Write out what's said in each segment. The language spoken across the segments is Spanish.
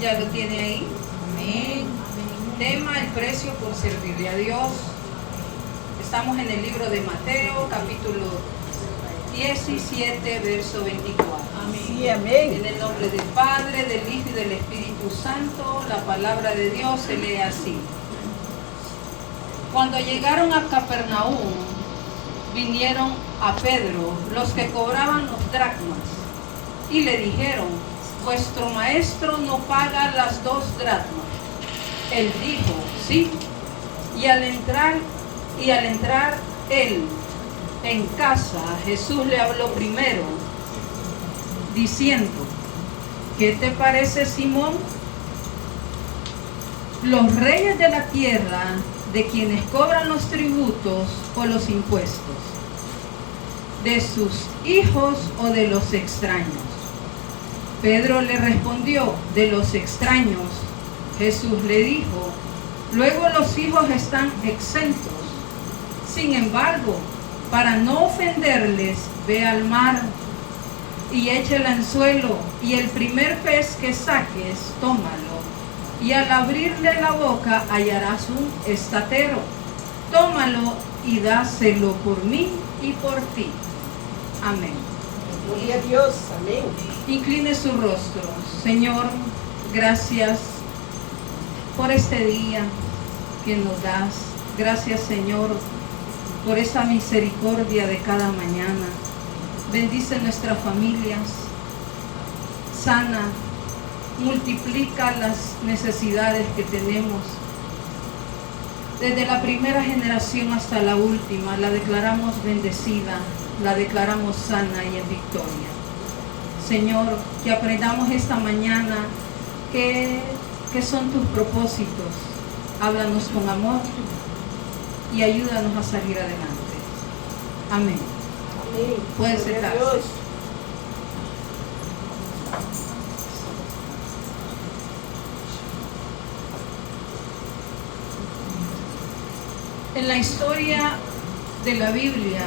¿Ya lo tiene ahí? Amén. Tema: el precio por servirle a Dios. Estamos en el libro de Mateo, capítulo 17, verso 24. Amén. Sí, amén. En el nombre del Padre, del Hijo y del Espíritu Santo, la palabra de Dios se lee así. Cuando llegaron a Capernaum, vinieron a Pedro los que cobraban los dracmas y le dijeron: vuestro maestro no paga las 2 dracmas. Él dijo: sí. Y al entrar él en casa, Jesús le habló primero, diciendo: ¿qué te parece, Simón? Los reyes de la tierra, de quienes cobran los tributos o los impuestos, ¿de sus hijos o de los extraños? Pedro le respondió: de los extraños. Jesús le dijo: luego los hijos están exentos. Sin embargo, para no ofenderles, ve al mar y echa el anzuelo, y el primer pez que saques, tómalo, y al abrirle la boca hallarás un estatero. Tómalo y dáselo por mí y por ti. Amén. Gloria a Dios, amén. Incline su rostro. Señor, gracias por este día que nos das. Gracias, Señor, por esta misericordia de cada mañana. Bendice nuestras familias, sana, multiplica las necesidades que tenemos. Desde la primera generación hasta la última, la declaramos bendecida, la declaramos sana y en victoria. Señor, que aprendamos esta mañana qué son tus propósitos. Háblanos con amor y ayúdanos a salir adelante. Amén. Amén. Pueden sentarse. En la historia de la Biblia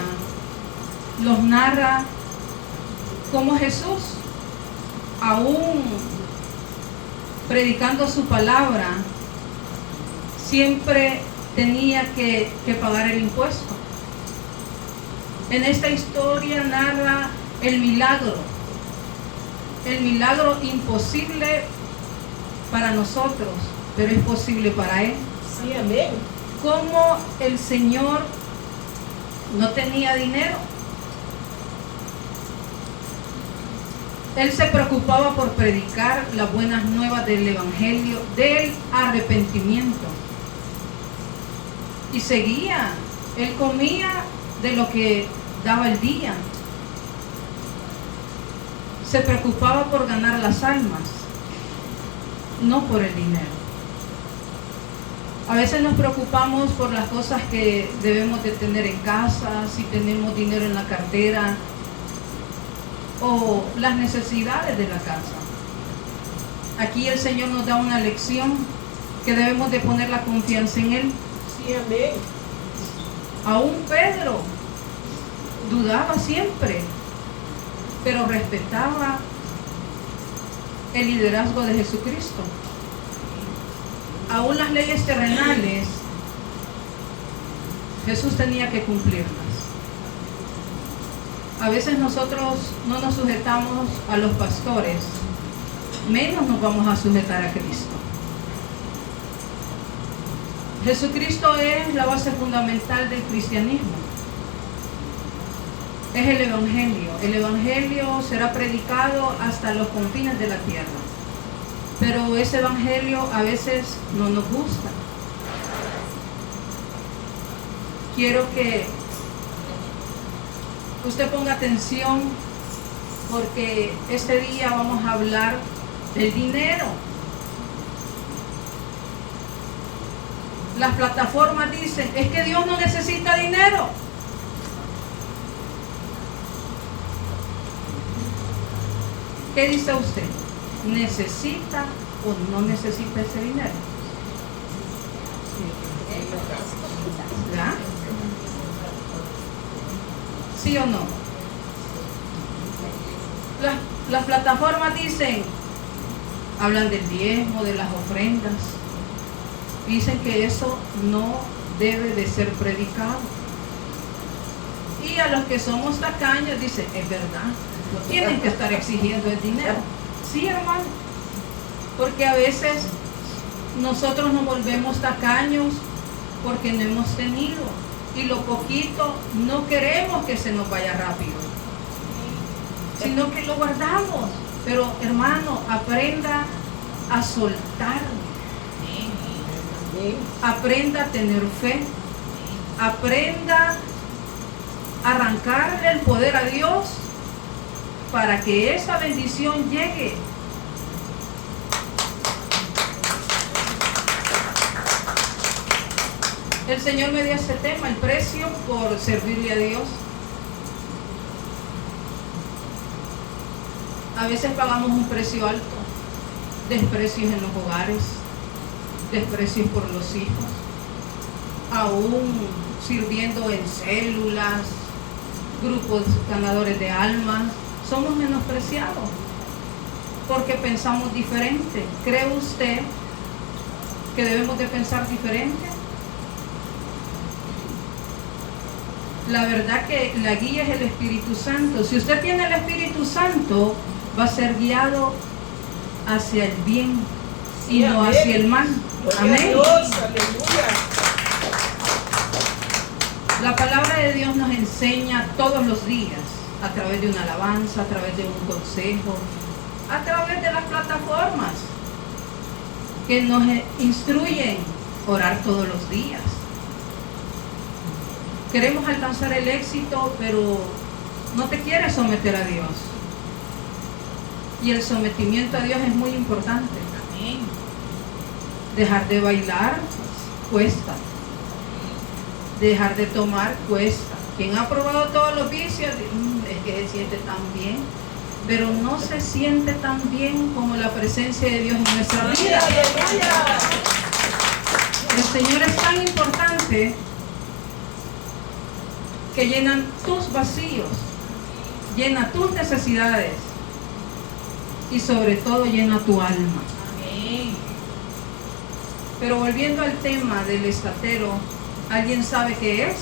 nos narra cómo Jesús, aún predicando su palabra, siempre tenía que pagar el impuesto. En esta historia narra el milagro imposible para nosotros, pero es posible para Él. Sí, amén. Cómo el Señor no tenía dinero. Él se preocupaba por predicar las buenas nuevas del Evangelio, del arrepentimiento. Y seguía. Él comía de lo que daba el día. Se preocupaba por ganar las almas, no por el dinero. A veces nos preocupamos por las cosas que debemos de tener en casa, si tenemos dinero en la cartera, o las necesidades de la casa. Aquí el Señor nos da una lección que debemos de poner la confianza en Él. Sí, amén. Aún Pedro dudaba siempre, pero respetaba el liderazgo de Jesucristo. Aún las leyes terrenales, Jesús tenía que cumplirlas. A veces nosotros no nos sujetamos a los pastores, menos nos vamos a sujetar a Cristo. Jesucristo es la base fundamental del cristianismo. Es el Evangelio. El Evangelio será predicado hasta los confines de la tierra. Pero ese Evangelio a veces no nos gusta. Quiero que usted ponga atención, porque este día vamos a hablar del dinero. Las plataformas dicen: es que Dios no necesita dinero. ¿Qué dice usted? ¿Necesita o no necesita ese dinero? ¿Ya? ¿Sí o no? Las plataformas dicen: hablan del diezmo, de las ofrendas. Dicen que eso no debe de ser predicado. Y a los que somos tacaños dicen, es verdad, no tienen que estar exigiendo el dinero. Sí, hermano, porque a veces nosotros nos volvemos tacaños porque no hemos tenido, y lo poquito no queremos que se nos vaya rápido, sino que lo guardamos. Pero hermano, aprenda a soltar, aprenda a tener fe, aprenda a arrancarle el poder a Dios para que esa bendición llegue. El Señor me dio este tema, el precio por servirle a Dios. A veces pagamos un precio alto, desprecios en los hogares, desprecios por los hijos, aún sirviendo en células, grupos ganadores de almas. Somos menospreciados porque pensamos diferente. ¿Cree usted que debemos de pensar diferente? La verdad que la guía es el Espíritu Santo. Si usted tiene el Espíritu Santo, va a ser guiado hacia el bien y no hacia el mal. Amén. La palabra de Dios nos enseña todos los días, a través de una alabanza, a través de un consejo, a través de las plataformas que nos instruyen a orar todos los días. Queremos alcanzar el éxito, pero no te quieres someter a Dios. Y el sometimiento a Dios es muy importante. Amén. Dejar de bailar cuesta. Dejar de tomar cuesta. Quien ha probado todos los vicios, es que se siente tan bien. Pero no se siente tan bien como la presencia de Dios en nuestra vida. El Señor es tan importante que llenan tus vacíos, llena tus necesidades y sobre todo llena tu alma. Amén. Pero volviendo al tema del estatero, ¿alguien sabe qué es?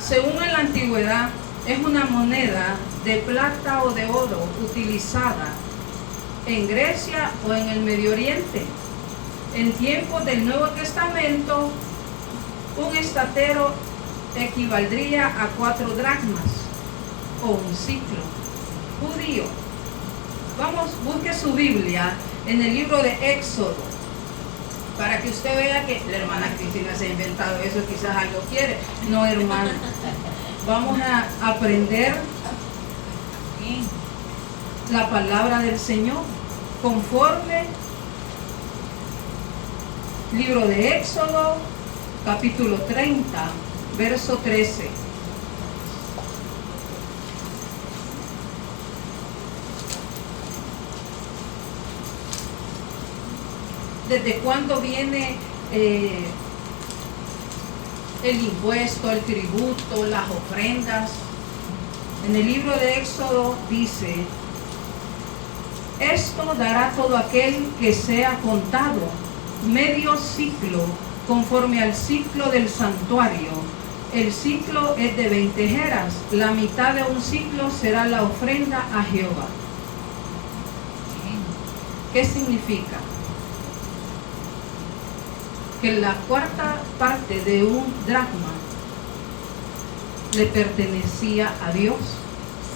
Según en la antigüedad, es una moneda de plata o de oro utilizada en Grecia o en el Medio Oriente. En tiempos del Nuevo Testamento, un estatero equivaldría a 4 dracmas o un ciclo judío. Vamos, busque su Biblia en el libro de Éxodo para que usted vea que la hermana Cristina se ha inventado eso, quizás algo quiere. No, hermana, vamos a aprender la palabra del Señor conforme libro de Éxodo, capítulo 30, verso 13. ¿Desde cuándo viene el impuesto, el tributo, las ofrendas? En el libro de Éxodo dice: esto dará todo aquel que sea contado medio ciclo, conforme al ciclo del santuario. El ciclo es de 20 jeras. La mitad de un ciclo será la ofrenda a Jehová. ¿Qué significa? Que la cuarta parte de un dracma le pertenecía a Dios.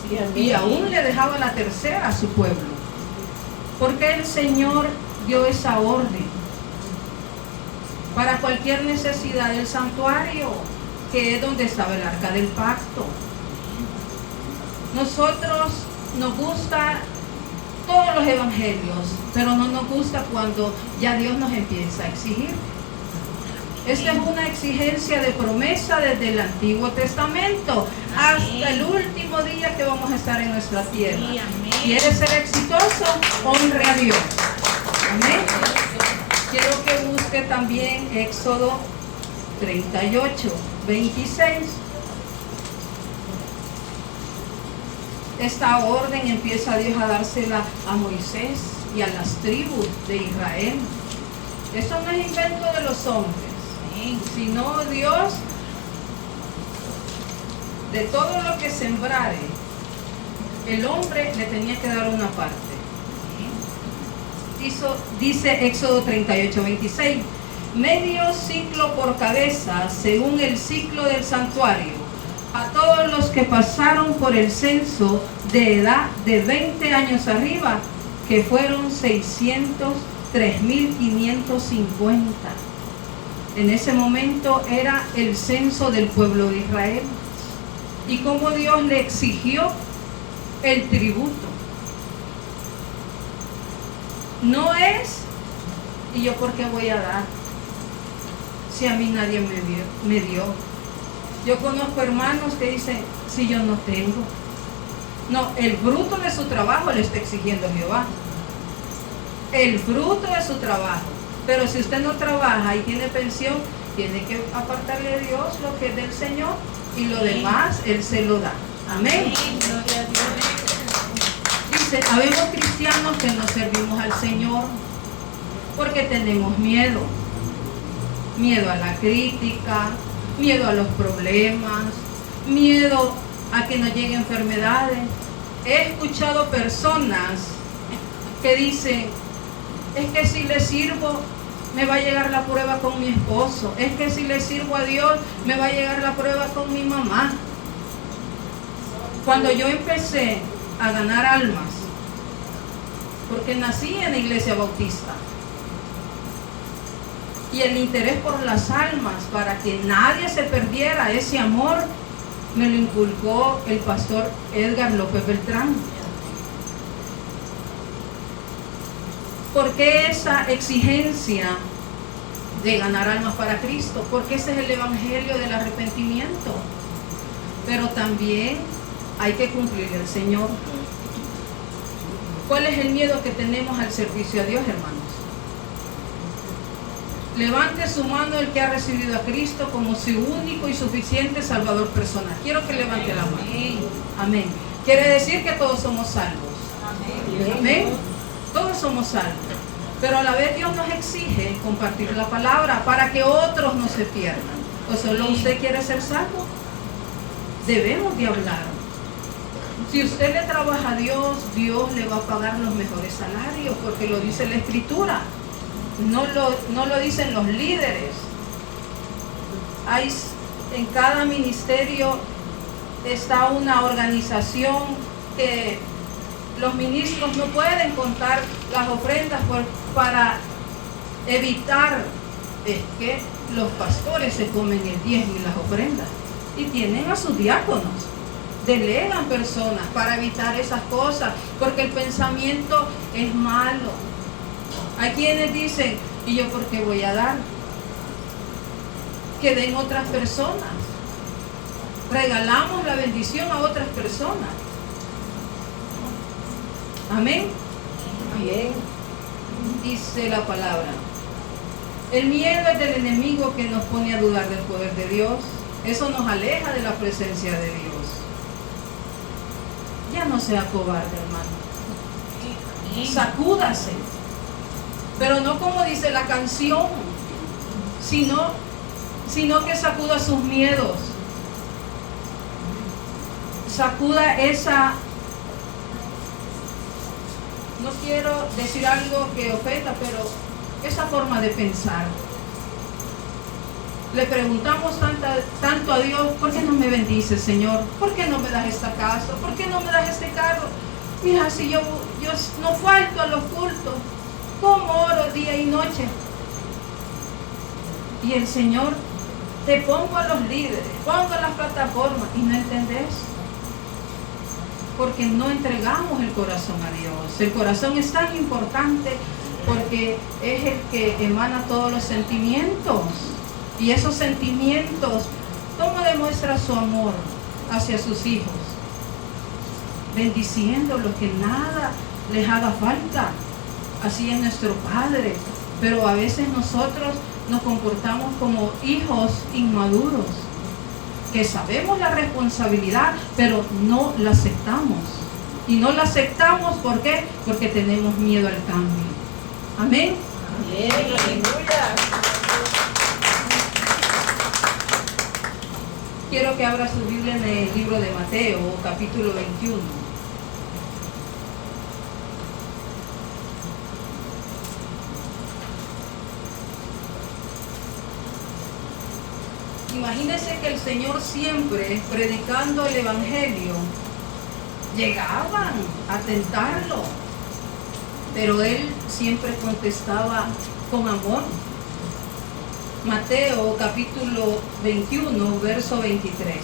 Sí, y aún le dejaba la tercera a su pueblo. Porque el Señor dio esa orden para cualquier necesidad del santuario, que es donde estaba el arca del pacto. Nosotros nos gusta todos los evangelios, pero no nos gusta cuando ya Dios nos empieza a exigir. Esta es una exigencia de promesa desde el Antiguo Testamento hasta el último día que vamos a estar en nuestra tierra. ¿Quieres ser exitoso? Honre a Dios. Amén. Quiero que busque también Éxodo 38, 26. esta orden empieza Dios a dársela a Moisés y a las tribus de Israel. Eso no es invento de los hombres, sino Dios, de todo lo que sembrare, el hombre le tenía que dar una parte. Dice Éxodo 38:26, medio ciclo por cabeza, según el ciclo del santuario, a todos los que pasaron por el censo de edad de 20 años arriba, que fueron 603.550. En ese momento era el censo del pueblo de Israel. Y como Dios le exigió el tributo. No es, ¿y yo por qué voy a dar? Si a mí nadie me dio. Yo conozco hermanos que dicen, si yo no tengo. No, el fruto de su trabajo le está exigiendo Jehová. El fruto de su trabajo. Pero si usted no trabaja y tiene pensión, tiene que apartarle a Dios lo que es del Señor y lo demás Él se lo da. Amén. Gloria a Dios. Dice, habemos cristianos que no servimos al Señor porque tenemos miedo. Miedo a la crítica, miedo a los problemas, miedo a que nos lleguen enfermedades. He escuchado personas que dicen, es que si le sirvo me va a llegar la prueba con mi esposo, es que si le sirvo a Dios me va a llegar la prueba con mi mamá. Cuando yo empecé a ganar almas, porque nací en la iglesia bautista, y el interés por las almas, para que nadie se perdiera, ese amor me lo inculcó el pastor Edgar López Beltrán. ¿Por qué esa exigencia de ganar almas para Cristo? Porque ese es el evangelio del arrepentimiento. Pero también hay que cumplir el Señor. ¿Cuál es el miedo que tenemos al servicio a Dios, hermanos? Levante su mano el que ha recibido a Cristo como su único y suficiente Salvador personal. Quiero que levante la mano. Amén. Quiere decir que todos somos salvos. Amén. Todos somos salvos. Pero a la vez Dios nos exige compartir la palabra para que otros no se pierdan. ¿O solo usted quiere ser salvo? Debemos de hablar. Si usted le trabaja a Dios, Dios le va a pagar los mejores salarios, porque lo dice la Escritura. No lo dicen los líderes. Hay, en cada ministerio está una organización que los ministros no pueden contar las ofrendas para evitar que los pastores se comen el diezmo y las ofrendas. Y tienen a sus diáconos. Delegan personas para evitar esas cosas, porque el pensamiento es malo. Hay quienes dicen, ¿y yo por qué voy a dar? Que den otras personas. Regalamos la bendición a otras personas. Amén. Amén. Dice la palabra. El miedo es del enemigo que nos pone a dudar del poder de Dios. Eso nos aleja de la presencia de Dios. Ya no sea cobarde, hermano. Sacúdase. Pero no como dice la canción, sino que sacuda sus miedos. Sacuda esa... No quiero decir algo que ofenda, pero esa forma de pensar. Le preguntamos tanto a Dios, ¿por qué no me bendices, Señor? ¿Por qué no me das esta casa? ¿Por qué no me das este carro? Mira, si yo no falto a los cultos, ¿cómo oro día y noche? Y el Señor, te pongo a los líderes, pongo a las plataformas, y no entendés. Porque no entregamos el corazón a Dios. El corazón es tan importante porque es el que emana todos los sentimientos. Y esos sentimientos, ¿cómo demuestra su amor hacia sus hijos? Bendiciéndolos, que nada les haga falta. Así es nuestro Padre. Pero a veces nosotros nos comportamos como hijos inmaduros, que sabemos la responsabilidad, pero no la aceptamos. Y no la aceptamos, ¿por qué? Porque tenemos miedo al cambio. Amén. Amén. Aleluya. Quiero que abra su Biblia en el libro de Mateo, capítulo 21. Imagínense que el Señor siempre, predicando el Evangelio, llegaban a tentarlo, pero Él siempre contestaba con amor. Mateo capítulo 21, verso 23.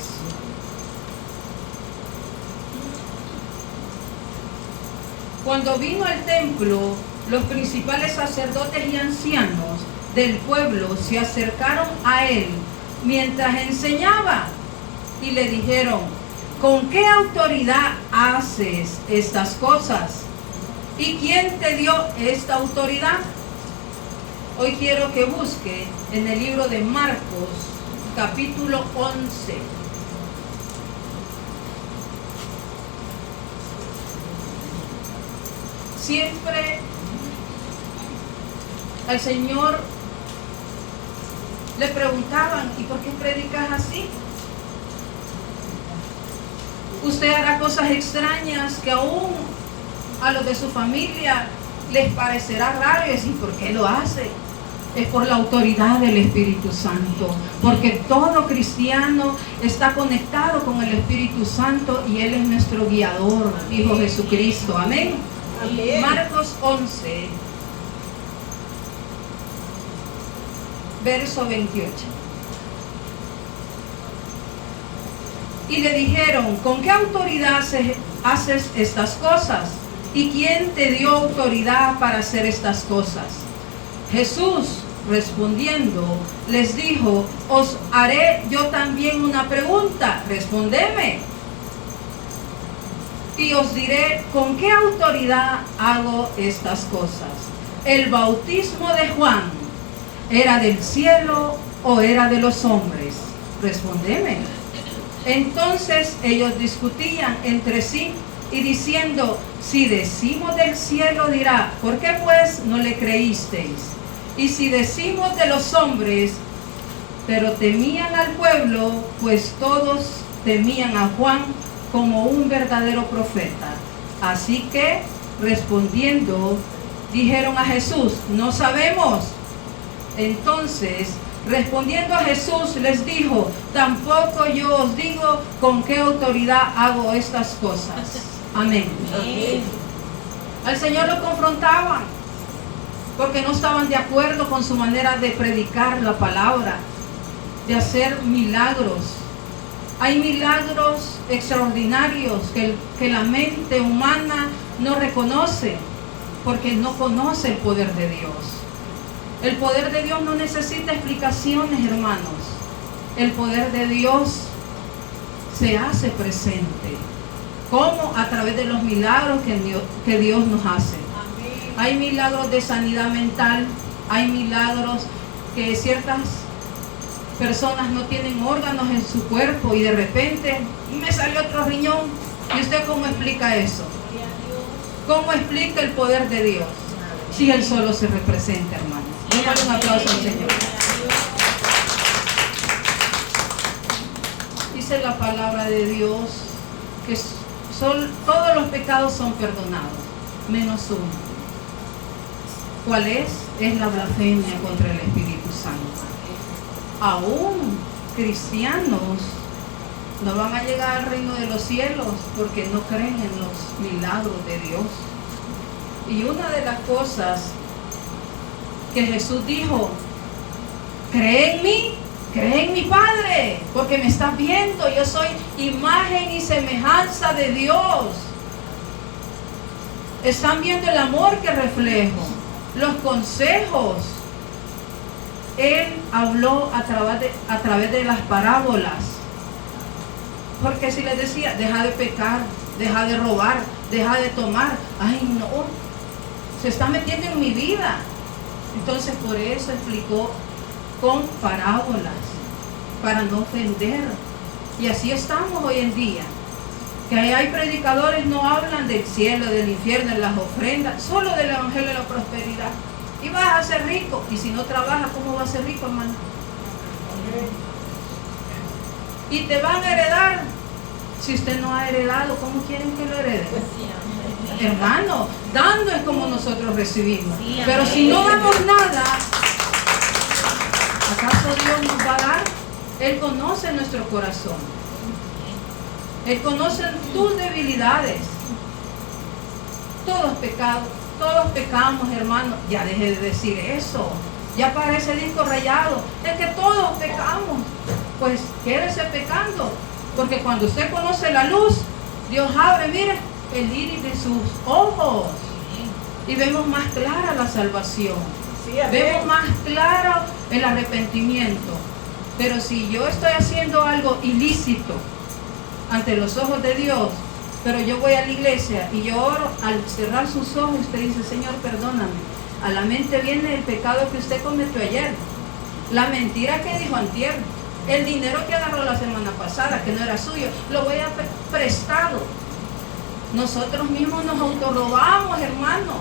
Cuando vino al templo, los principales sacerdotes y ancianos del pueblo se acercaron a él mientras enseñaba y le dijeron: ¿con qué autoridad haces estas cosas? ¿Y quién te dio esta autoridad? Hoy quiero que busque en el libro de Marcos, capítulo 11. Siempre al Señor le preguntaban: ¿y por qué predicas así? Usted hará cosas extrañas que aún a los de su familia les parecerá raro, y decir: ¿por qué lo hace? Es por la autoridad del Espíritu Santo, porque todo cristiano está conectado con el Espíritu Santo y Él es nuestro guiador, Hijo Jesucristo. Amén. Amén. Marcos 11, verso 28. Y le dijeron: ¿con qué autoridad haces estas cosas? ¿Y quién te dio autoridad para hacer estas cosas? Jesús, respondiendo, les dijo: os haré yo también una pregunta, respondedme. Y os diré con qué autoridad hago estas cosas. ¿El bautismo de Juan era del cielo o era de los hombres? Respondedme. Entonces ellos discutían entre sí y diciendo: si decimos del cielo, dirá: ¿por qué pues no le creísteis? Y si decimos de los hombres, pero temían al pueblo, pues todos temían a Juan como un verdadero profeta. Así que, respondiendo, dijeron a Jesús: no sabemos. Entonces, respondiendo a Jesús, les dijo: tampoco yo os digo con qué autoridad hago estas cosas. Amén. Amén. Al Señor lo confrontaban porque no estaban de acuerdo con su manera de predicar la palabra, de hacer milagros. Hay milagros extraordinarios que la mente humana no reconoce, porque no conoce el poder de Dios. El poder de Dios no necesita explicaciones, hermanos. El poder de Dios se hace presente. ¿Cómo? A través de los milagros que Dios nos hace. Hay milagros de sanidad mental, hay milagros que ciertas personas no tienen órganos en su cuerpo y de repente me salió otro riñón. ¿Y usted cómo explica eso? ¿Cómo explica el poder de Dios? Si Él solo se representa, hermanos. Démosle un aplauso al Señor. Dice la palabra de Dios que todos los pecados son perdonados, menos uno. ¿Cuál es? Es la blasfemia contra el Espíritu Santo. Aún cristianos no van a llegar al reino de los cielos porque no creen en los milagros de Dios. Y una de las cosas que Jesús dijo: cree en mí, cree en mi Padre, porque me estás viendo, yo soy imagen y semejanza de Dios. Están viendo el amor que reflejo, los consejos. Él habló a través de las parábolas. Porque si les decía: deja de pecar, deja de robar, deja de tomar, ay no, se está metiendo en mi vida. Entonces por eso explicó con parábolas, para no ofender. Y así estamos hoy en día, Que hay predicadores no hablan del cielo, del infierno, de las ofrendas, solo del evangelio de la prosperidad. Y vas a ser rico. Y si no trabajas, ¿cómo vas a ser rico, hermano? Y te van a heredar. Si usted no ha heredado, ¿cómo quieren que lo herede? Hermano, dando es como nosotros recibimos. Pero si no damos nada, ¿acaso Dios nos va a dar? Él conoce nuestro corazón. Él conoce tus debilidades. Todos pecados, todos pecamos, hermano. Ya deje de decir eso. Ya parece disco rayado. Es que todos pecamos. Pues quédese pecando. Porque cuando usted conoce la luz, Dios abre, mire, el iris de sus ojos. Y vemos más clara la salvación. Sí, vemos más claro el arrepentimiento. Pero si yo estoy haciendo algo ilícito ante los ojos de Dios, pero yo voy a la iglesia y yo oro, al cerrar sus ojos usted dice, Señor, perdóname. A la mente viene el pecado que usted cometió ayer, la mentira que dijo antier, el dinero que agarró la semana pasada, que no era suyo, lo voy a prestado. Nosotros mismos nos autorrobamos, hermano.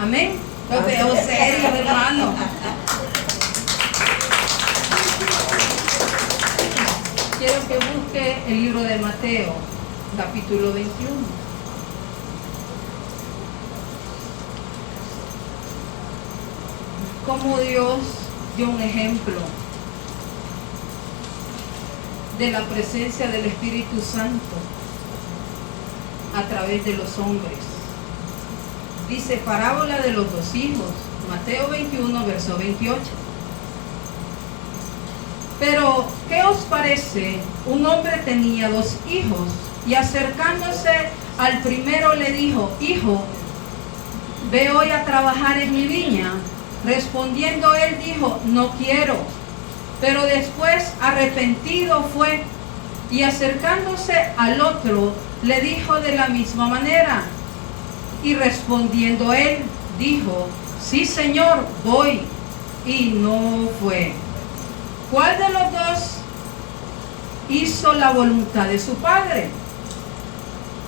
Amén. Lo veo serio, hermano. Quiero que busque el libro de Mateo, capítulo 21. Cómo Dios dio un ejemplo de la presencia del Espíritu Santo a través de los hombres. Dice, parábola de los dos hijos, Mateo 21, verso 28. Pero, ¿qué os parece? Un hombre tenía 2 hijos y acercándose al primero le dijo, hijo, ve hoy a trabajar en mi viña. Respondiendo él dijo, no quiero. Pero después arrepentido fue y acercándose al otro le dijo de la misma manera. Y respondiendo él dijo, sí, Señor, voy. Y no fue. ¿Cuál de los dos hizo la voluntad de su padre?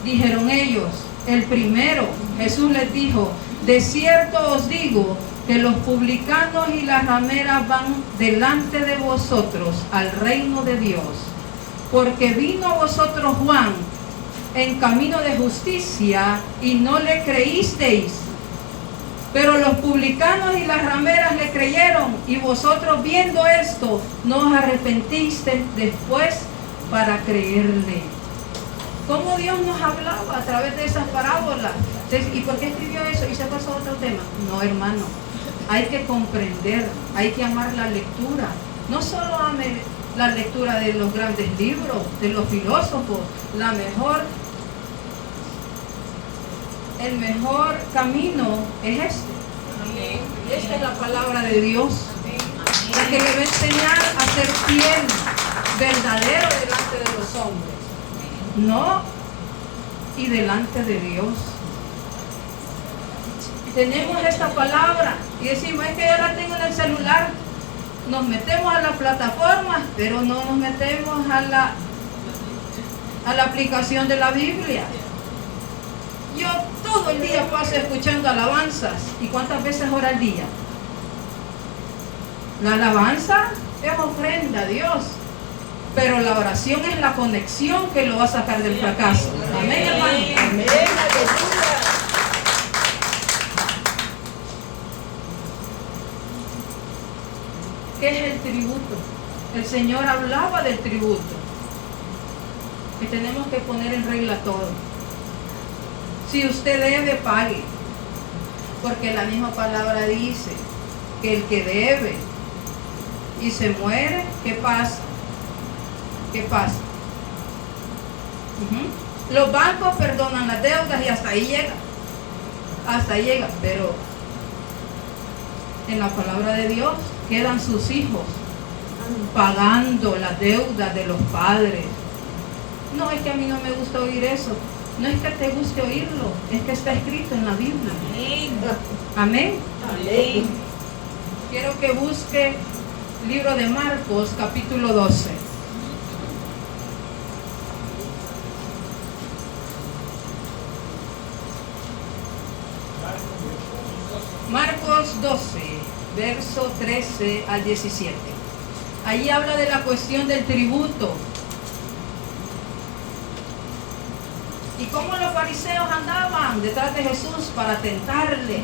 Dijeron ellos, el primero. Jesús les dijo, de cierto os digo que los publicanos y las rameras van delante de vosotros al reino de Dios. Porque vino a vosotros Juan en camino de justicia y no le creísteis. Pero los publicanos y las rameras le creyeron, y vosotros viendo esto, no os arrepentisteis después para creerle. ¿Cómo Dios nos hablaba a través de esas parábolas? ¿Y por qué escribió eso? Y se pasó a otro tema. No, hermano, hay que comprender, hay que amar la lectura. No solo ame la lectura de los grandes libros, de los filósofos, el mejor camino es este. Esta es la palabra de Dios, la que le va a enseñar a ser fiel, verdadero delante de los hombres, no y delante de Dios. Tenemos esta palabra y decimos, es que yo la tengo en el celular. Nos metemos a la plataforma, pero no nos metemos a la aplicación de la Biblia. Yo todo el día paso escuchando alabanzas. ¿Y cuántas veces ora al día? La alabanza es ofrenda a Dios, pero la oración es la conexión que lo va a sacar del fracaso. Amén, hermano. Amén. ¿Qué es el tributo? El Señor hablaba del tributo, que tenemos que poner en regla todo. Si usted debe, pague, porque la misma palabra dice que el que debe y se muere, ¿qué pasa? ¿Qué pasa? Los bancos perdonan las deudas y hasta ahí llega, pero en la palabra de Dios quedan sus hijos pagando las deudas de los padres. No, es que a mí no me gusta oír eso. No es que te guste oírlo, es que está escrito en la Biblia. Amén. Amén. Quiero que busque el libro de Marcos, capítulo 12. Números 12, verso 13 al 17. Allí habla de la cuestión del tributo. Y cómo los fariseos andaban detrás de Jesús para tentarle.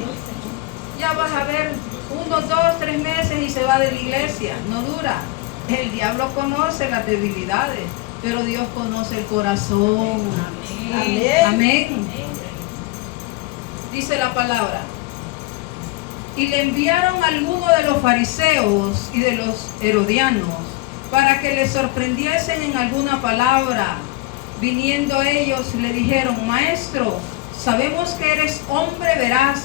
Ya vas a ver 1, 2, 3 meses y se va de la iglesia. No dura. El diablo conoce las debilidades, pero Dios conoce el corazón. Amén. Amén. Dice la palabra. Y le enviaron a algunos de los fariseos y de los herodianos para que le sorprendiesen en alguna palabra. Viniendo ellos le dijeron: Maestro, sabemos que eres hombre veraz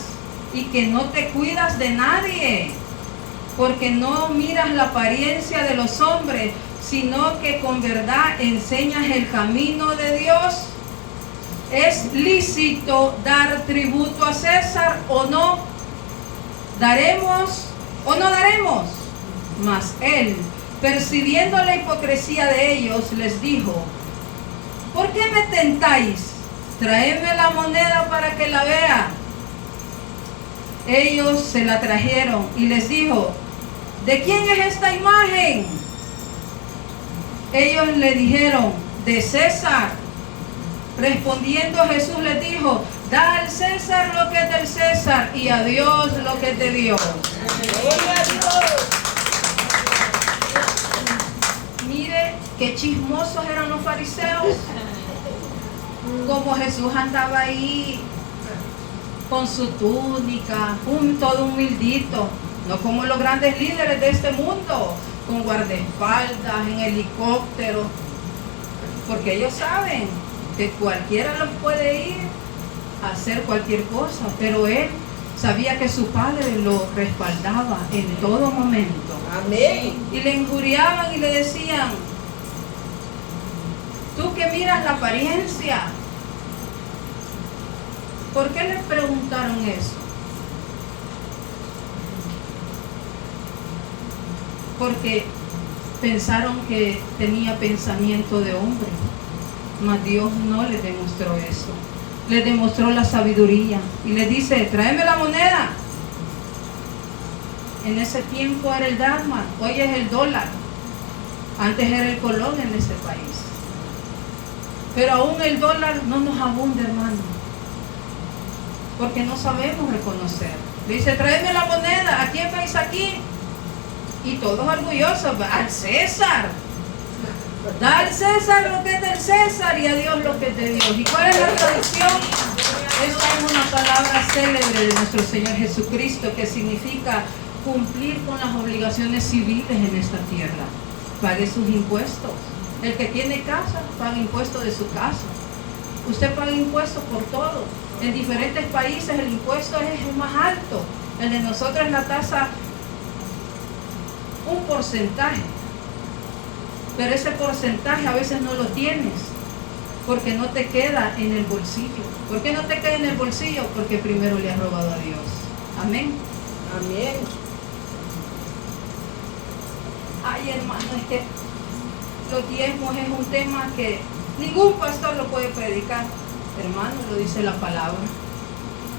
y que no te cuidas de nadie, porque no miras la apariencia de los hombres, sino que con verdad enseñas el camino de Dios. ¿Es lícito dar tributo a César o no? ¿Daremos o no daremos? Mas él, percibiendo la hipocresía de ellos, les dijo: ¿por qué me tentáis? Traedme la moneda para que la vea. Ellos se la trajeron y les dijo: ¿de quién es esta imagen? Ellos le dijeron: de César. Respondiendo Jesús les dijo: da al César lo que es del César y a Dios lo que es de Dios. Gloria a Dios. Mire qué chismosos eran los fariseos. Como Jesús andaba ahí con su túnica, todo humildito, no como los grandes líderes de este mundo, con guardaespaldas, en helicóptero, porque ellos saben que cualquiera los puede ir a hacer cualquier cosa, pero él sabía que su padre lo respaldaba en todo momento. Amén. Y le injuriaban y le decían: tú que miras la apariencia. ¿Por qué le preguntaron eso? Porque pensaron que tenía pensamiento de hombre, mas Dios no le demostró eso. Le demostró la sabiduría y le dice: tráeme la moneda. En ese tiempo era el dracma, hoy es el dólar. Antes era el colón en este país. Pero aún el dólar no nos abunda, hermano, porque no sabemos reconocer. Le dice: tráeme la moneda. ¿A quién veis aquí? Y todos orgullosos: al César. Da al César lo que es del César y a Dios lo que es de Dios. ¿Y cuál es la tradición? Esta es una palabra célebre de nuestro Señor Jesucristo, que significa cumplir con las obligaciones civiles en esta tierra. Pague sus impuestos. El que tiene casa, paga impuestos de su casa. Usted paga impuestos por todo. En diferentes países el impuesto es más alto. El de nosotros es la tasa, un porcentaje. Pero ese porcentaje a veces no lo tienes, porque no te queda en el bolsillo. ¿Por qué no te queda en el bolsillo? Porque primero le has robado a Dios. Amén. Amén. Ay, hermano, es que los diezmos es un tema que ningún pastor lo puede predicar. Hermano, lo dice la palabra,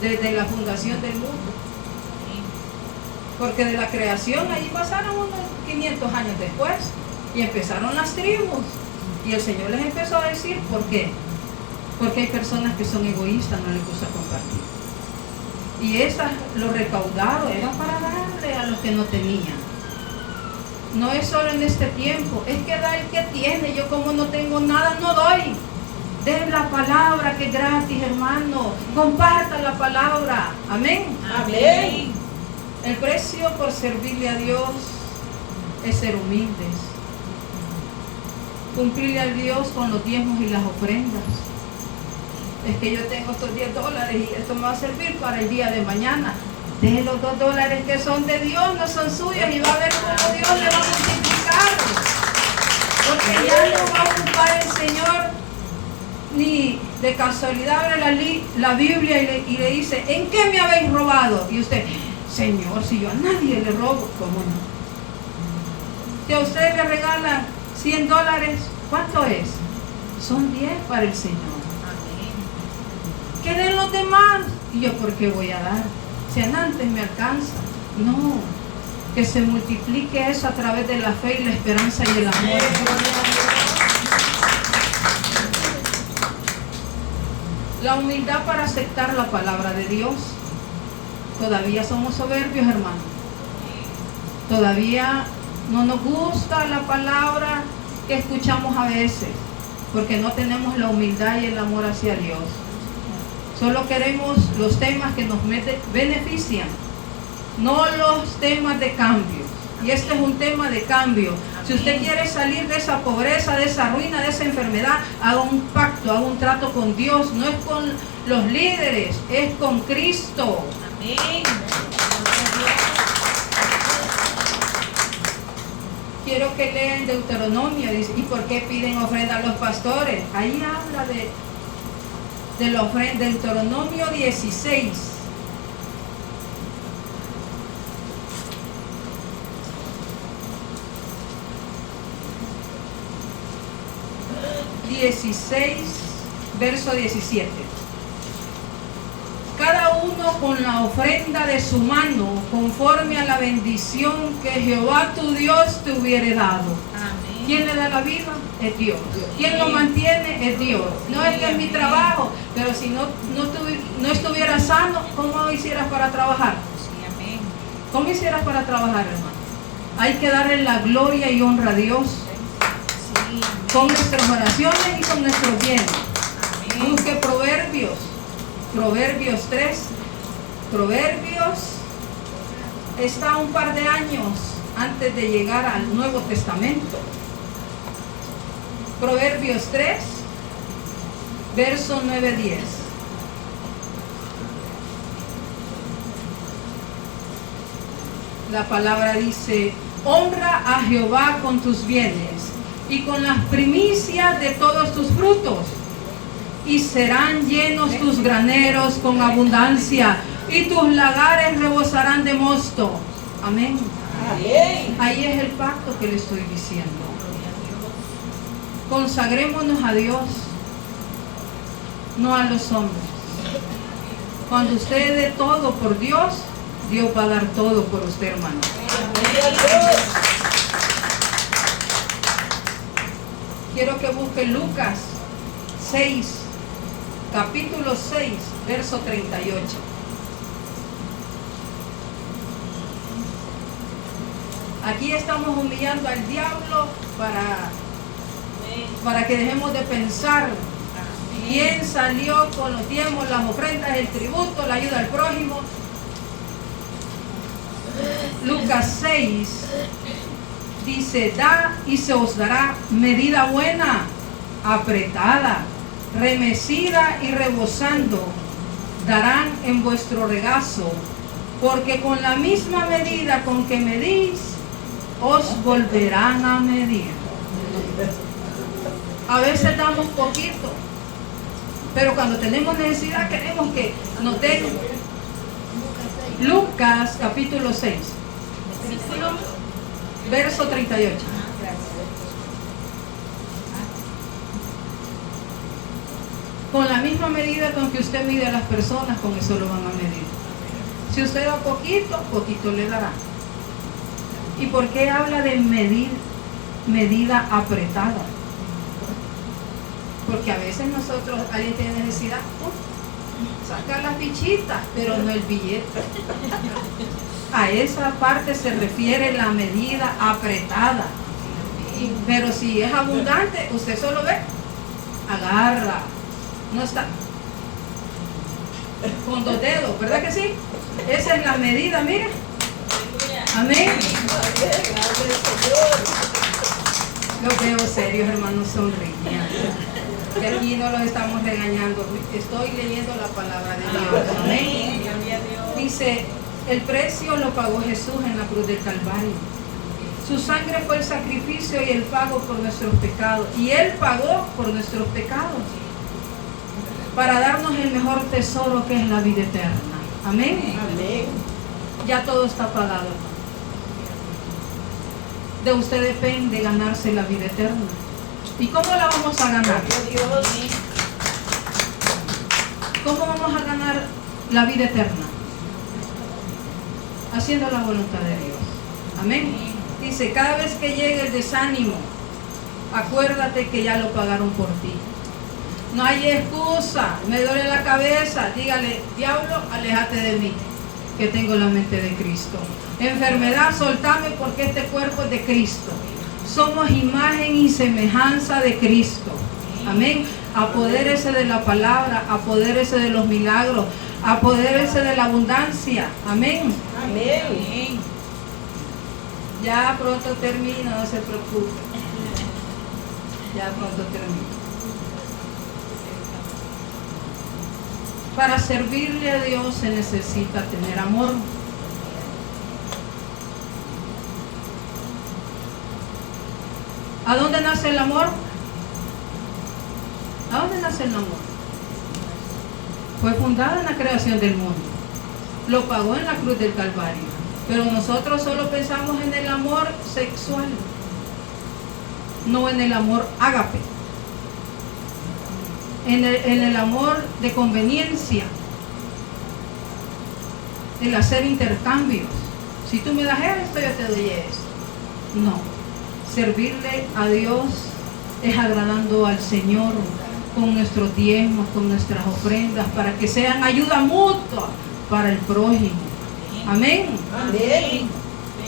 desde la fundación del mundo. Porque de la creación, allí pasaron unos 500 años después, y empezaron las tribus. Y el Señor les empezó a decir: ¿por qué? Porque hay personas que son egoístas, no les gusta compartir. Y esas lo recaudaron, era para darle a los que no tenían. No es solo en este tiempo, es que da el que tiene. Yo, como no tengo nada, no doy. Den la palabra, que es gratis, hermano. Comparta la palabra. Amén. Amén. El precio por servirle a Dios es ser humildes. Cumplirle a Dios con los diezmos y las ofrendas. Es que yo tengo estos $10 y esto me va a servir para el día de mañana. De los $2 que son de Dios, no son suyos, y va a ver cómo Dios le va a multiplicar. Porque ya no va a ocupar el Señor ni de casualidad. Abre la Biblia y le dice: ¿en qué me habéis robado? Y usted: Señor, si yo a nadie le robo. ¿Cómo no? Si a usted le regalan $100, ¿cuánto es? Son 10 para el Señor. Que den los demás. ¿Y yo por qué voy a dar? Si antes me alcanza. No, que se multiplique eso a través de la fe y la esperanza y el amor. La humildad para aceptar la palabra de Dios. Todavía somos soberbios, hermanos. Todavía no nos gusta la palabra que escuchamos a veces, porque no tenemos la humildad y el amor hacia Dios. Solo queremos los temas que nos benefician, no los temas de cambio. Y este es un tema de cambio. Si usted quiere salir de esa pobreza, de esa ruina, de esa enfermedad, haga un pacto, haga un trato con Dios. No es con los líderes, es con Cristo. Amén. Quiero que lean Deuteronomio. Dice, ¿y por qué piden ofrenda a los pastores? Ahí habla de la ofrenda. Deuteronomio 16. Verso 17. Cada uno con la ofrenda de su mano, conforme a la bendición que Jehová tu Dios te hubiere dado. Amén. ¿Quién le da la vida? Es Dios. ¿Quién lo mantiene? Es Dios. No es que es mi trabajo, pero si no estuviera sano, ¿cómo hicieras para trabajar? Sí, amén. ¿Cómo hicieras para trabajar, hermano? Hay que darle la gloria y honra a Dios Sí, con nuestras oraciones y con nuestros bienes. amén. Busque Proverbios 3. Proverbios está un par de años antes de llegar al Nuevo Testamento. Proverbios 3, verso 9-10. La palabra dice: honra a Jehová con tus bienes y con las primicias de todos tus frutos, y serán llenos tus graneros con abundancia, y tus lagares rebosarán de mosto. Amén. Amén. Ahí es el pacto que le estoy diciendo. Consagrémonos a Dios, no a los hombres. Cuando usted dé todo por Dios, Dios va a dar todo por usted, hermano. Quiero que busque Lucas 6, capítulo 6, verso 38. Aquí estamos humillando al diablo para que dejemos de pensar quién salió con los diezmos, las ofrendas, el tributo, la ayuda al prójimo. Lucas 6 dice: da y se os dará medida buena, apretada, remecida y rebosando, darán en vuestro regazo, porque con la misma medida con que medís, os volverán a medir. A veces damos poquito, pero cuando tenemos necesidad queremos que nos den. Lucas capítulo 6, verso 38. Con la misma medida con que usted mide a las personas, con eso lo van a medir. Si usted da poquito, poquito le dará. ¿Y por qué habla de medida apretada? Porque a veces nosotros, alguien tiene necesidad, saca las fichitas, pero no el billete. A esa parte se refiere la medida apretada. Pero si es abundante, usted solo ve, agarra. No está con 2 dedos, ¿verdad que sí? Esa es la medida, mire. Amén. Los veo serios, hermanos, sonríen. Que aquí no los estamos regañando. Estoy leyendo la palabra de Dios. Amén. Dice: el precio lo pagó Jesús en la cruz del Calvario. Su sangre fue el sacrificio y el pago por nuestros pecados. Y Él pagó por nuestros pecados, para darnos el mejor tesoro, que es la vida eterna. Amén. Amén. Ya todo está pagado. De usted depende ganarse la vida eterna. ¿Y cómo la vamos a ganar? ¿Cómo vamos a ganar la vida eterna? haciendo la voluntad de Dios. Amén. Dice, cada vez que llegue el desánimo, acuérdate que ya lo pagaron por ti. No hay excusa. Me duele la cabeza. Dígale, diablo, aléjate de mí, que tengo la mente de Cristo. Enfermedad, soltame, porque este cuerpo es de Cristo. Somos imagen y semejanza de Cristo. Amén. Apodérese de la palabra, apodérese de los milagros, apodérese de la abundancia. Amén. Amén. Ya pronto termino, no se preocupe. Ya pronto termino. Para servirle a Dios se necesita tener amor. ¿A dónde nace el amor? ¿A dónde nace el amor? Fue fundada en la creación del mundo. Lo pagó en la cruz del Calvario. Pero nosotros solo pensamos en el amor sexual, no en el amor ágape, en el amor de conveniencia, el hacer intercambios. Si tú me das esto, yo te doy esto. No, servirle a Dios es agradando al Señor con nuestros diezmos, con nuestras ofrendas, para que sean ayuda mutua para el prójimo. Amén. Amén.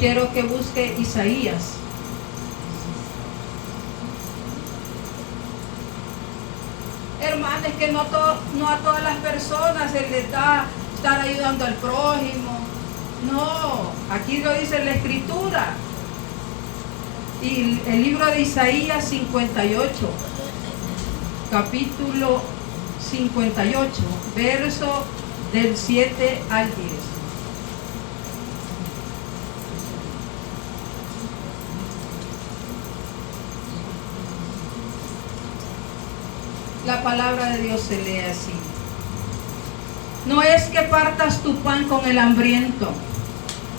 Quiero que busque Isaías. Hermanos, es que no a todas las personas se les da estar ayudando al prójimo. No, aquí lo dice la Escritura. Y el libro de Isaías 58, capítulo 58, verso del 7 al 10. La palabra de Dios se lee así. No es que partas tu pan con el hambriento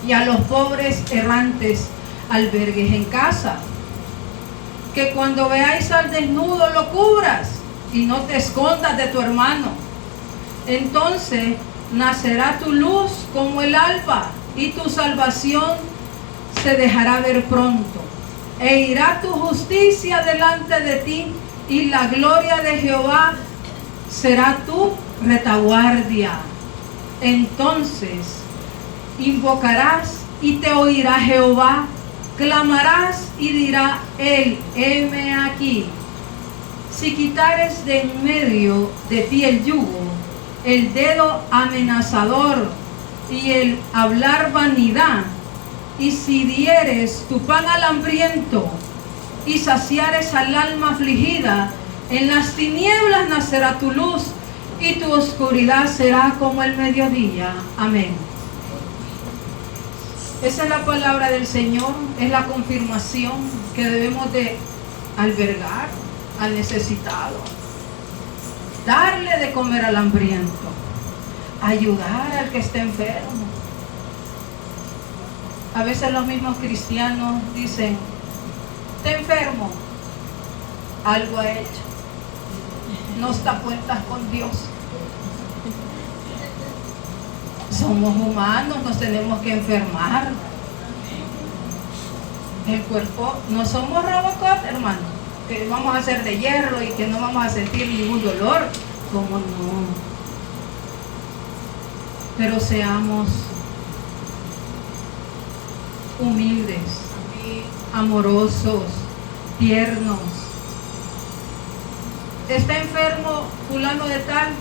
y a los pobres errantes albergues en casa, que cuando veáis al desnudo lo cubras y no te escondas de tu hermano. Entonces nacerá tu luz como el alba y tu salvación se dejará ver pronto, e irá tu justicia delante de ti, y la gloria de Jehová será tu retaguardia. Entonces invocarás y te oirá Jehová, clamarás y dirá él, heme aquí. Si quitares de en medio de ti el yugo, el dedo amenazador y el hablar vanidad, y si dieres tu pan al hambriento y saciares al alma afligida, en las tinieblas nacerá tu luz y tu oscuridad será como el mediodía. Amén. Esa es la palabra del Señor, es la confirmación que debemos de albergar al necesitado, darle de comer al hambriento, ayudar al que esté enfermo. A veces los mismos cristianos dicen, está enfermo, algo ha hecho, no está a cuentas con Dios. Somos humanos, nos tenemos que enfermar. El cuerpo, no somos Robocop, hermano, que vamos a ser de hierro y que no vamos a sentir ningún dolor. ¿Cómo no? Pero seamos humildes, amorosos, tiernos. ¿Está enfermo fulano de tal?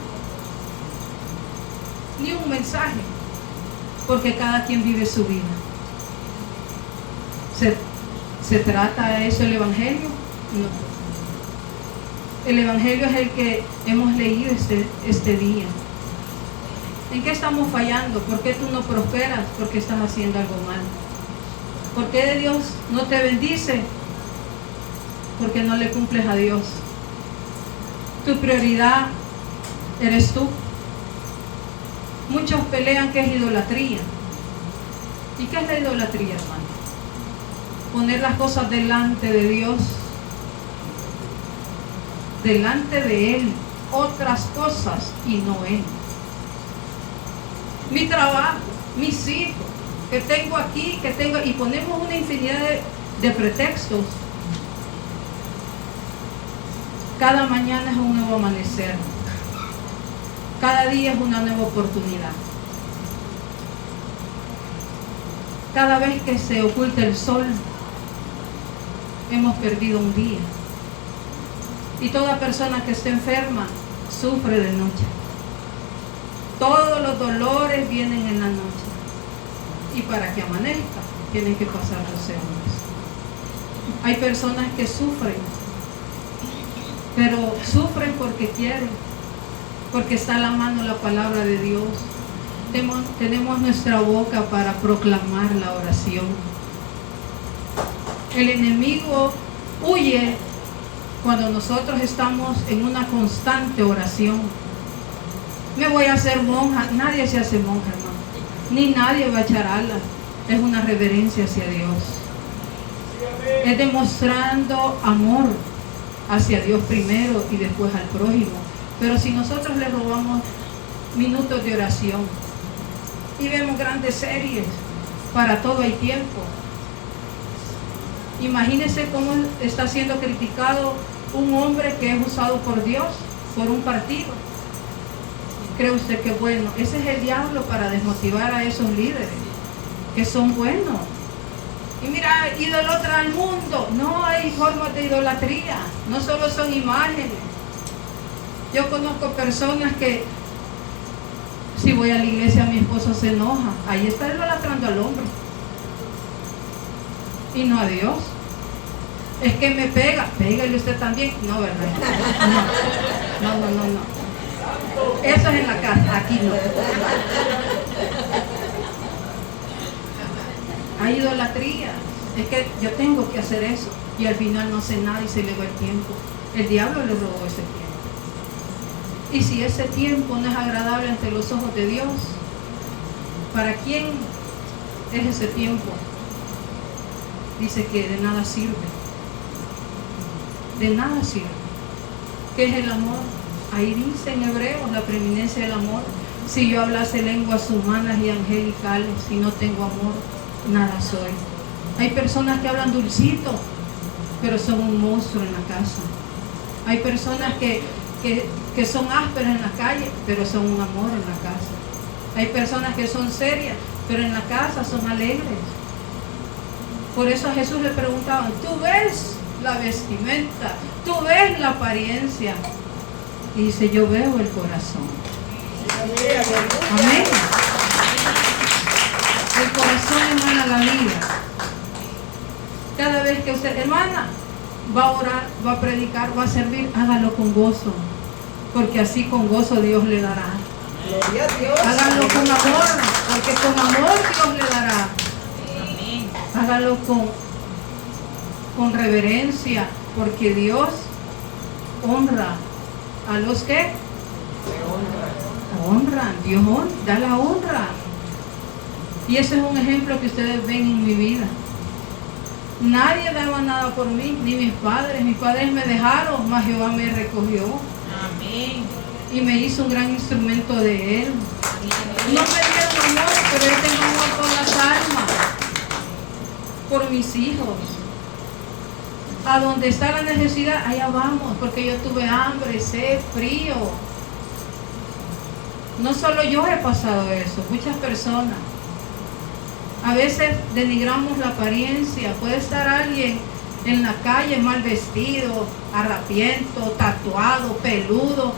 Ni un mensaje, porque cada quien vive su vida. ¿Se trata de eso el Evangelio? No. El Evangelio es el que hemos leído este día. ¿En qué estamos fallando? ¿Por qué tú no prosperas? Porque estás haciendo algo mal. ¿Por qué Dios no te bendice? Porque no le cumples a Dios. Tu prioridad eres tú. Muchos pelean que es idolatría. ¿Y qué es la idolatría, hermano? Poner las cosas delante de Dios, delante de Él, otras cosas y no Él. Mi trabajo, mis hijos, que tengo aquí, que tengo, y ponemos una infinidad de pretextos. Cada mañana es un nuevo amanecer. Cada día es una nueva oportunidad. Cada vez que se oculta el sol, hemos perdido un día. Y toda persona que esté enferma sufre de noche. Todos los dolores vienen en la noche. Y para que amanezca, tienen que pasar 12 horas. Hay personas que sufren, pero sufren porque quieren, porque está a la mano la palabra de Dios. Tenemos nuestra boca para proclamar la oración. El enemigo huye cuando nosotros estamos en una constante oración. Me voy a hacer monja. Nadie se hace monja, hermano. Ni nadie va a echar alas. Es una reverencia hacia Dios. Es demostrando amor hacia Dios primero y después al prójimo. Pero si nosotros le robamos minutos de oración y vemos grandes series, para todo hay tiempo. Imagínense cómo está siendo criticado un hombre que es usado por Dios, por un partido. ¿Cree usted que bueno? Ese es el diablo para desmotivar a esos líderes que son buenos. Y mira, idolatra al mundo. No hay formas de idolatría, no solo son imágenes. Yo conozco personas que si voy a la iglesia mi esposo se enoja. Ahí está idolatrando al hombre y no a Dios. Es que me pega, pégale usted también. No, ¿verdad? No. Eso es en la casa, aquí no. Hay idolatría. Es que yo tengo que hacer eso y al final no sé nada y se le va el tiempo. El diablo le robó ese tiempo. Y si ese tiempo no es agradable ante los ojos de Dios, ¿para quién es ese tiempo? Dice que de nada sirve. De nada sirve. ¿Qué es el amor? Ahí dice en Hebreos la preeminencia del amor. Si yo hablase lenguas humanas y angelicales, si no tengo amor, nada soy. Hay personas que hablan dulcito, pero son un monstruo en la casa. Hay personas que son ásperas en la calle, pero son un amor en la casa. Hay personas que son serias, pero en la casa son alegres. Por eso a Jesús le preguntaban, ¿tú ves la vestimenta? ¿Tú ves la apariencia? Y dice, yo veo el corazón. Amén. El corazón emana la vida. Cada vez que usted, hermana, va a orar, va a predicar, va a servir, hágalo con gozo. Porque así con gozo Dios le dará. Gloria a Dios. Hágalo con amor, porque con amor Dios le dará. Hágalo con reverencia, porque Dios honra a los que honran. Dios da la honra. Y ese es un ejemplo que ustedes ven en mi vida. Nadie daba nada por mí, ni mis padres. Mis padres me dejaron, mas Jehová me recogió. Amén. Y me hizo un gran instrumento de Él. No me dieron amor, pero Él tengo amor por las almas, por mis hijos. A donde está la necesidad, allá vamos, porque yo tuve hambre, sed, frío. No solo yo he pasado eso, muchas personas. A veces denigramos la apariencia. Puede estar alguien en la calle mal vestido, harapiento, tatuado, peludo.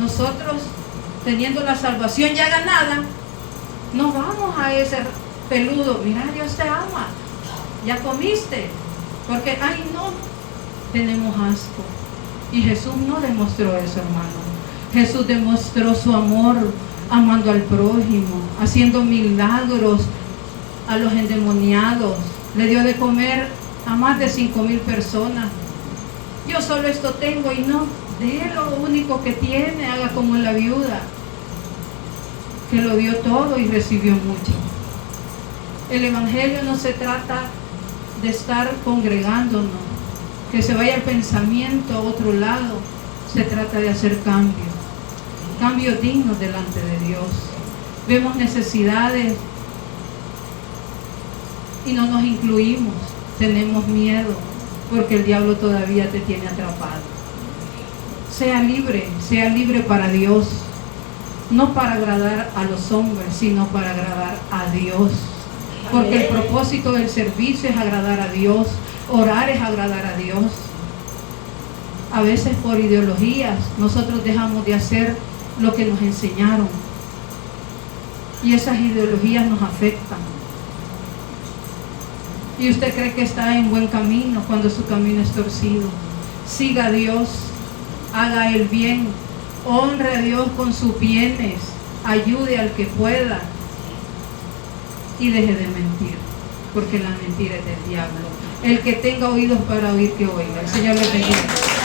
Nosotros, teniendo la salvación ya ganada, no vamos a ese peludo. Mira, Dios te ama. Ya comiste. Porque, ay no, tenemos asco. Y Jesús no demostró eso, hermano. Jesús demostró su amor amando al prójimo, haciendo milagros a los endemoniados. Le dio de comer a más de 5,000 personas. Yo solo esto tengo y no, dé lo único que tiene, haga como la viuda, que lo dio todo y recibió mucho. El evangelio no se trata de estar congregándonos, que se vaya el pensamiento a otro lado. Se trata de hacer cambios dignos delante de Dios. Vemos necesidades y no nos incluimos. Tenemos miedo porque el diablo todavía te tiene atrapado. Sea libre para Dios. No para agradar a los hombres, sino para agradar a Dios. Porque el propósito del servicio es agradar a Dios. Orar es agradar a Dios. A veces por ideologías nosotros dejamos de hacer lo que nos enseñaron. Y esas ideologías nos afectan. Y usted cree que está en buen camino cuando su camino es torcido. Siga a Dios, haga el bien, honre a Dios con sus bienes, ayude al que pueda y deje de mentir, porque la mentira es del diablo. El que tenga oídos para oír, que oiga. El Señor le bendiga.